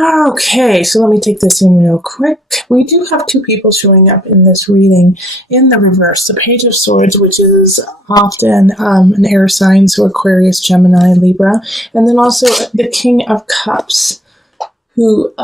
Okay, so let me take this in real quick. We do have two people showing up in this reading in the reverse. The Page of Swords, which is often an air sign, so Aquarius, Gemini, Libra, and then also the King of Cups, who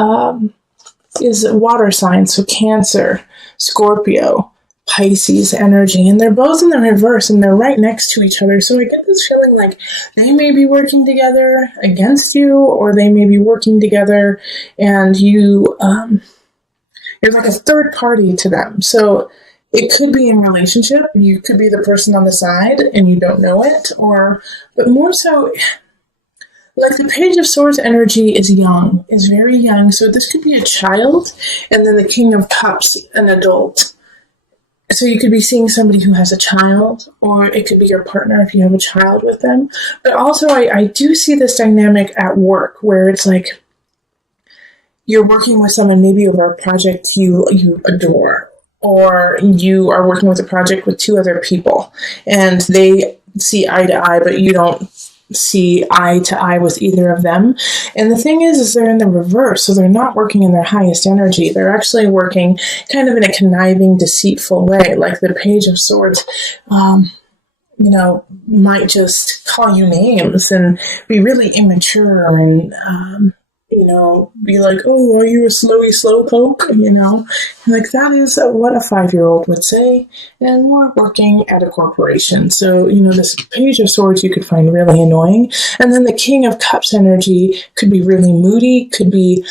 is a water sign, so Cancer, Scorpio, Pisces energy, and they're both in the reverse and they're right next to each other. So I get this feeling like they may be working together against you, or they may be working together and you're like a third party to them. So it could be in relationship. You could be the person on the side and you don't know it, but more so, like the Page of Swords energy is young, is very young. So this could be a child, and then the King of Cups, an adult. So you could be seeing somebody who has a child, or it could be your partner if you have a child with them. But also I do see this dynamic at work where it's like you're working with someone maybe over a project you adore, or you are working with a project with two other people and they see eye to eye, but you don't see eye to eye with either of them. And the thing is they're in the reverse, so they're not working in their highest energy. They're actually working kind of in a conniving, deceitful way. Like the Page of Swords, might just call you names and be really immature and, be like, oh, are you a slowy slowpoke? Like that is what a 5-year-old would say. And we're working at a corporation. So, this Page of Swords you could find really annoying. And then the King of Cups energy could be really moody, could be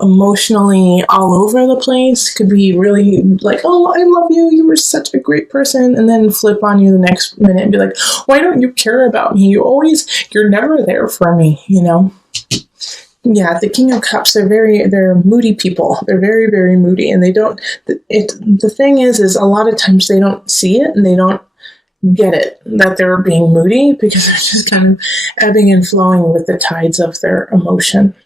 emotionally all over the place, could be really like, oh, I love you, you were such a great person, and then flip on you the next minute and be like, why don't you care about me? You're never there for me, Yeah, the King of Cups, they're moody people. They're very, very moody, and the thing is a lot of times they don't see it and they don't get it that they're being moody because they're just kind of ebbing and flowing with the tides of their emotion.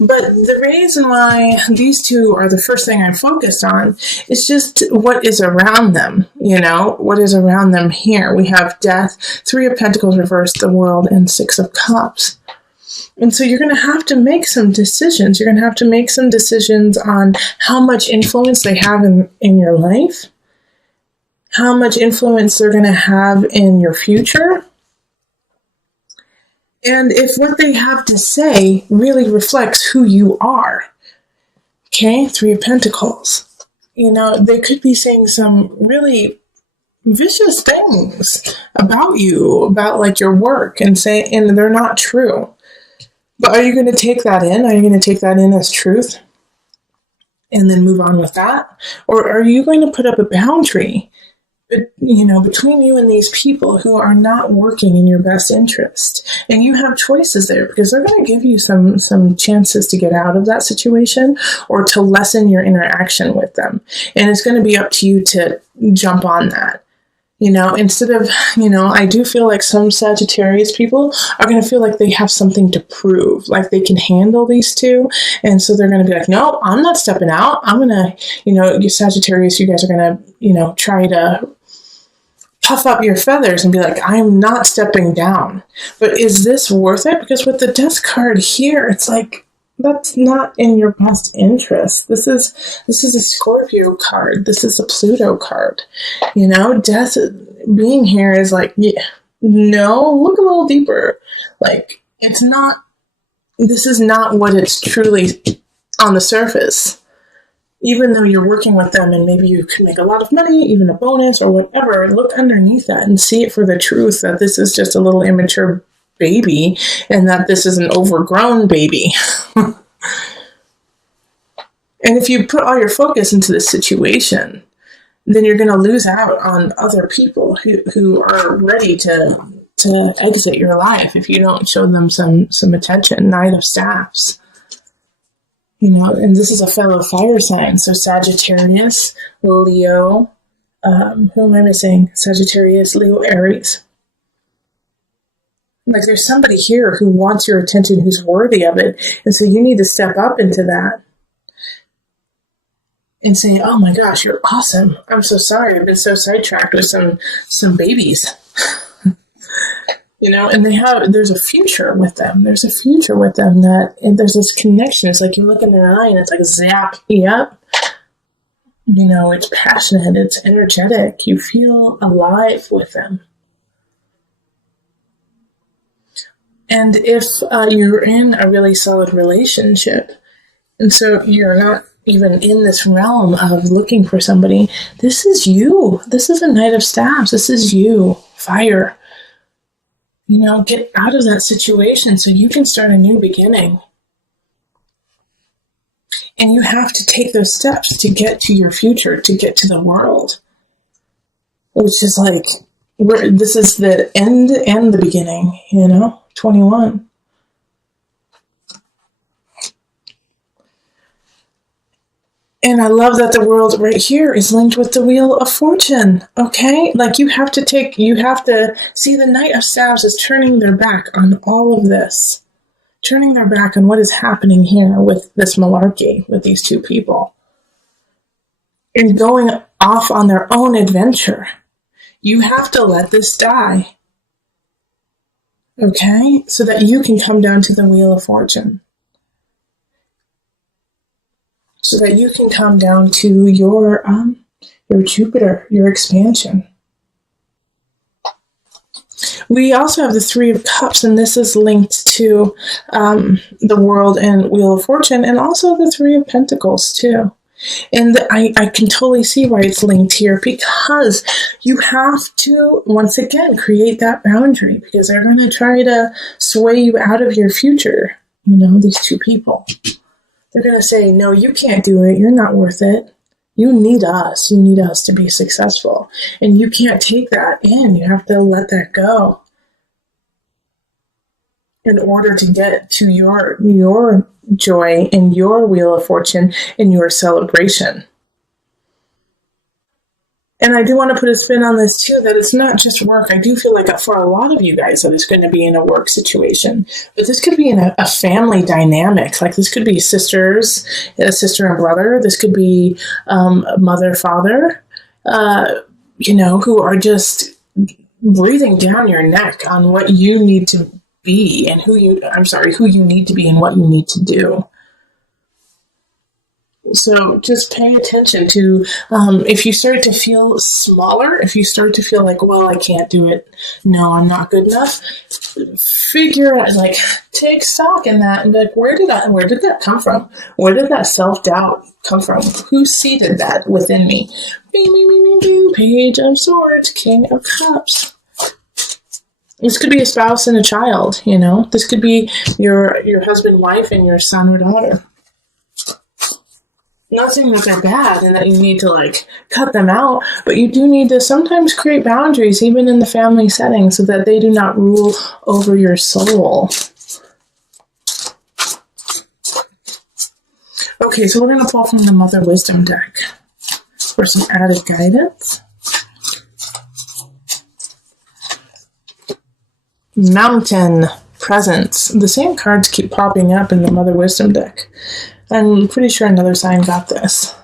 But the reason why these two are the first thing I focused on is just what is around them, what is around them here. We have Death, 3 of Pentacles reversed, the World, and 6 of Cups. And so you're going to have to make some decisions. You're going to have to make some decisions on how much influence they have in your life, how much influence they're going to have in your future, and if what they have to say really reflects who you are. Okay, 3 of Pentacles. They could be saying some really vicious things about you, about like your work, and they're not true. But are you going to take that in? Are you going to take that in as truth and then move on with that? Or are you going to put up a boundary, between you and these people who are not working in your best interest? And you have choices there because they're going to give you some chances to get out of that situation or to lessen your interaction with them. And it's going to be up to you to jump on that. Instead of, I do feel like some Sagittarius people are going to feel like they have something to prove, like they can handle these two. And so they're going to be like, no, I'm not stepping out. I'm going to, you Sagittarius, you guys are going to, try to puff up your feathers and be like, I'm not stepping down. But is this worth it? Because with the Death card here, it's like, that's not in your best interest. This is a Scorpio card. This is a Pluto card. Death being here is like, no, look a little deeper. Like, this is not what it's truly on the surface. Even though you're working with them and maybe you can make a lot of money, even a bonus or whatever, look underneath that and see it for the truth that this is just a little immature baby and that this is an overgrown baby. And if you put all your focus into this situation, then you're going to lose out on other people who are ready to exit your life if you don't show them some attention. Knight of Staffs. And this is a fellow fire sign. So Sagittarius, Leo, who am I missing? Sagittarius, Leo, Aries. Like there's somebody here who wants your attention, who's worthy of it. And so you need to step up into that and say, oh my gosh, you're awesome. I'm so sorry. I've been so sidetracked with some babies. And there's a future with them. There's a future with them and there's this connection. It's like you look in their eye and it's like zap, yep. It's passionate, it's energetic. You feel alive with them. And if you're in a really solid relationship, and so you're not even in this realm of looking for somebody, this is you. This is a Knight of Staves. This is you. Fire. Get out of that situation so you can start a new beginning. And you have to take those steps to get to your future, to get to the world. Which is like, this is the end and the beginning, 21. And I love that the world right here is linked with the Wheel of Fortune, okay? Like you have to see the Knight of Staves is turning their back on all of this. Turning their back on what is happening here with this malarkey, with these two people. And going off on their own adventure. You have to let this die. Okay? So that you can come down to the Wheel of Fortune. So that you can come down to your Jupiter, your expansion. We also have the Three of Cups, and this is linked to the World and Wheel of Fortune, and also the Three of Pentacles, too. And I can totally see why it's linked here, because you have to, once again, create that boundary, because they're going to try to sway you out of your future, these two people. They're going to say, no, you can't do it. You're not worth it. You need us. You need us to be successful. And you can't take that in. You have to let that go in order to get to your joy and your Wheel of Fortune and your celebration. And I do want to put a spin on this too, that it's not just work. I do feel like for a lot of you guys that it's going to be in a work situation, but this could be in a family dynamic. Like this could be sisters, a sister and brother. This could be mother, father, who are just breathing down your neck on what you need to be and who you need to be and what you need to do. So just pay attention to if you start to feel smaller, if you start to feel like, well, I can't do it. No, I'm not good enough. Figure out, take stock in that and be like, where did that come from? Where did that self-doubt come from? Who seeded that within me? Bing, bing, bing, bing, bing. Page of Swords, King of Cups. This could be a spouse and a child, This could be your husband, wife, and your son or daughter. Not saying that they're bad and that you need to cut them out, but you do need to sometimes create boundaries even in the family setting so that they do not rule over your soul. Okay, so we're going to pull from the Mother Wisdom deck for some added guidance. Mountain Presence. The same cards keep popping up in the Mother Wisdom deck. I'm pretty sure another sign got this.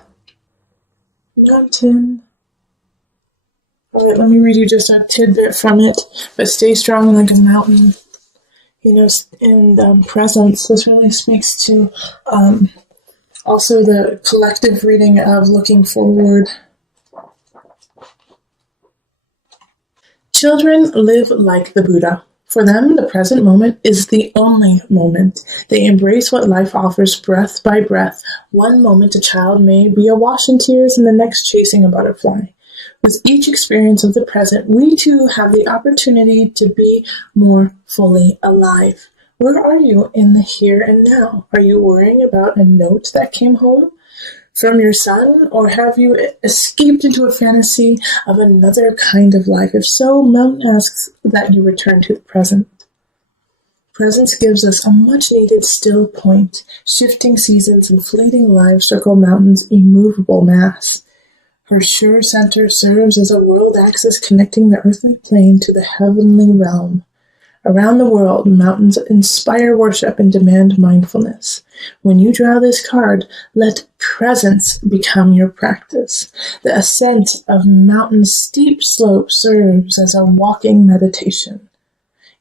Mountain. All right, let me read you just a tidbit from it. But stay strong like a mountain. And presence. This really speaks to also the collective reading of looking forward. Children live like the Buddha. For them, the present moment is the only moment. They embrace what life offers breath by breath. One moment a child may be awash in tears and the next chasing a butterfly. With each experience of the present, we too have the opportunity to be more fully alive. Where are you in the here and now? Are you worrying about a note that came home from your son, or have you escaped into a fantasy of another kind of life? If so, Mountain asks that you return to the present. Presence gives us a much-needed still point. Shifting seasons and fleeting lives circle Mountain's immovable mass. Her sure center serves as a world axis connecting the earthly plane to the heavenly realm. Around the world, mountains inspire worship and demand mindfulness. When you draw this card, let presence become your practice. The ascent of mountain's steep slope serves as a walking meditation.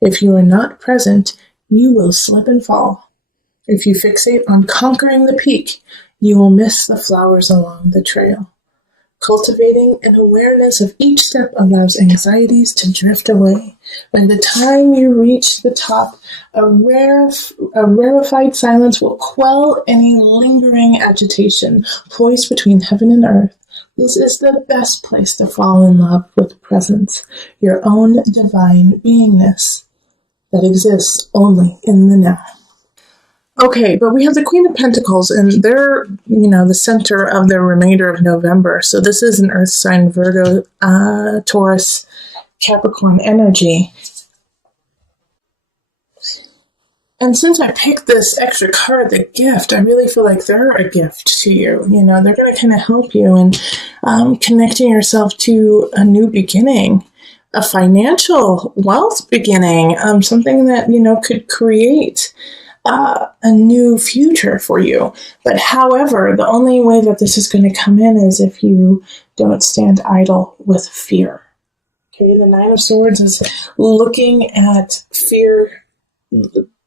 If you are not present, you will slip and fall. If you fixate on conquering the peak, you will miss the flowers along the trail. Cultivating an awareness of each step allows anxieties to drift away. By the time you reach the top, a rarefied silence will quell any lingering agitation. Poised between heaven and earth, this is the best place to fall in love with presence, your own divine beingness that exists only in the now. Okay, but we have the Queen of Pentacles, and they're, the center of the remainder of November. So this is an Earth sign, Virgo, Taurus, Capricorn energy. And since I picked this extra card, the gift, I really feel like they're a gift to you. They're going to kind of help you in connecting yourself to a new beginning, a financial wealth beginning, something that, could create a new future for you. But however, the only way that this is going to come in is if you don't stand idle with fear. Okay, the Nine of Swords is looking at fear,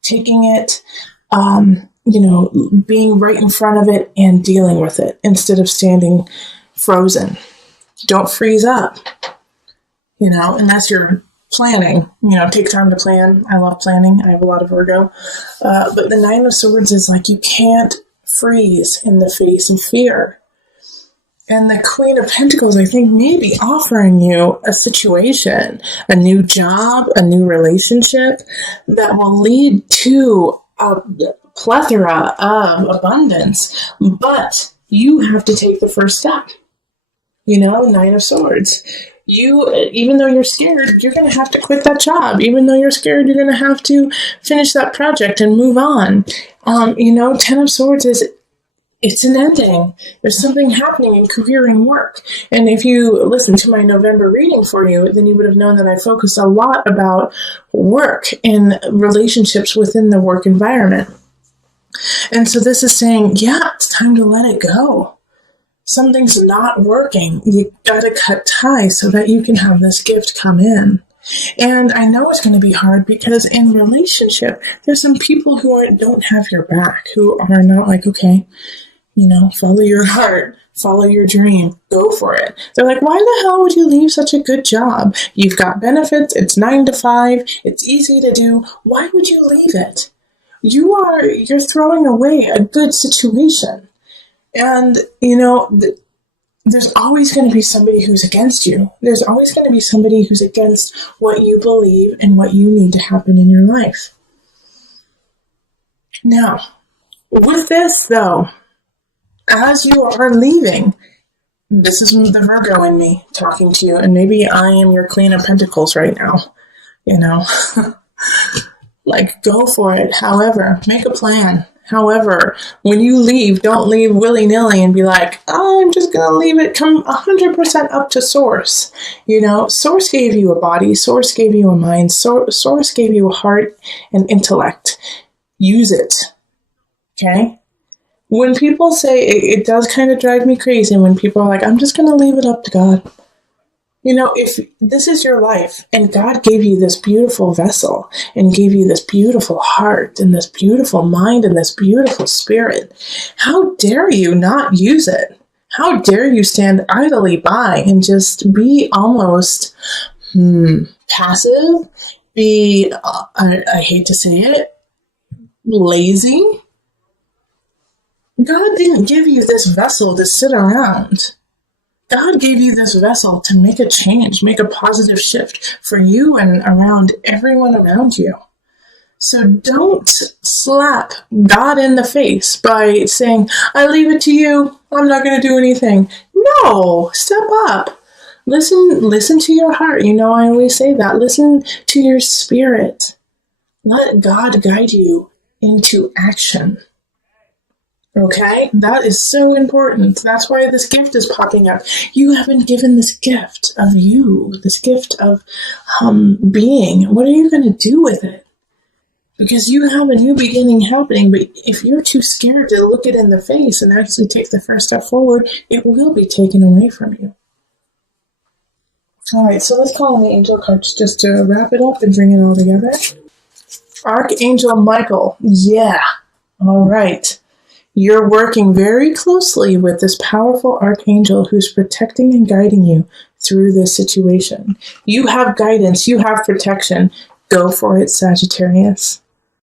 taking it, being right in front of it and dealing with it instead of standing frozen. Don't freeze up, unless you're planning, take time to plan. I love planning. I have a lot of Virgo. But the Nine of Swords is like you can't freeze in the face of fear. And the Queen of Pentacles, I think, may be offering you a situation, a new job, a new relationship that will lead to a plethora of abundance. But you have to take the first step. Nine of Swords. Even though you're scared, you're going to have to quit that job. Even though you're scared, you're going to have to finish that project and move on. Ten of Swords it's an ending. There's something happening in career and work. And if you listen to my November reading for you, then you would have known that I focus a lot about work and relationships within the work environment. And so this is saying, it's time to let it go. Something's not working. You gotta cut ties so that you can have this gift come in. And I know it's going to be hard because in relationship, there's some people who don't have your back, who are not like, okay, follow your heart, follow your dream, go for it. They're like, why the hell would you leave such a good job? You've got benefits. It's 9 to 5. It's easy to do. Why would you leave it? You're throwing away a good situation. And, there's always going to be somebody who's against you. There's always going to be somebody who's against what you believe and what you need to happen in your life. Now, with this, though, as you are leaving, this is the Virgo in me talking to you, and maybe I am your Queen of Pentacles right now, like, go for it. However, make a plan. However, when you leave, don't leave willy-nilly and be like, I'm just going to leave it, come 100% up to Source. Source gave you a body, Source gave you a mind, Source gave you a heart and intellect. Use it. Okay? When people say, it does kind of drive me crazy when people are like, I'm just going to leave it up to God. If this is your life and God gave you this beautiful vessel and gave you this beautiful heart and this beautiful mind and this beautiful spirit, how dare you not use it? How dare you stand idly by and just be almost passive, be, I hate to say it, lazy? God didn't give you this vessel to sit around. God gave you this vessel to make a change, make a positive shift for you and around everyone around you. So don't slap God in the face by saying, I leave it to you. I'm not going to do anything. No, step up. Listen to your heart. I always say that. Listen to your spirit. Let God guide you into action. Okay, that is so important. That's why this gift is popping up. You have been given this gift of you, this gift of being. What are you going to do with it? Because you have a new beginning happening, but if you're too scared to look it in the face and actually take the first step forward, it will be taken away from you. All right, so let's call on the angel cards just to wrap it up and bring it all together. Archangel Michael. Yeah. All right. You're working very closely with this powerful archangel who's protecting and guiding you through this situation. You have guidance, you have protection. Go for it, Sagittarius.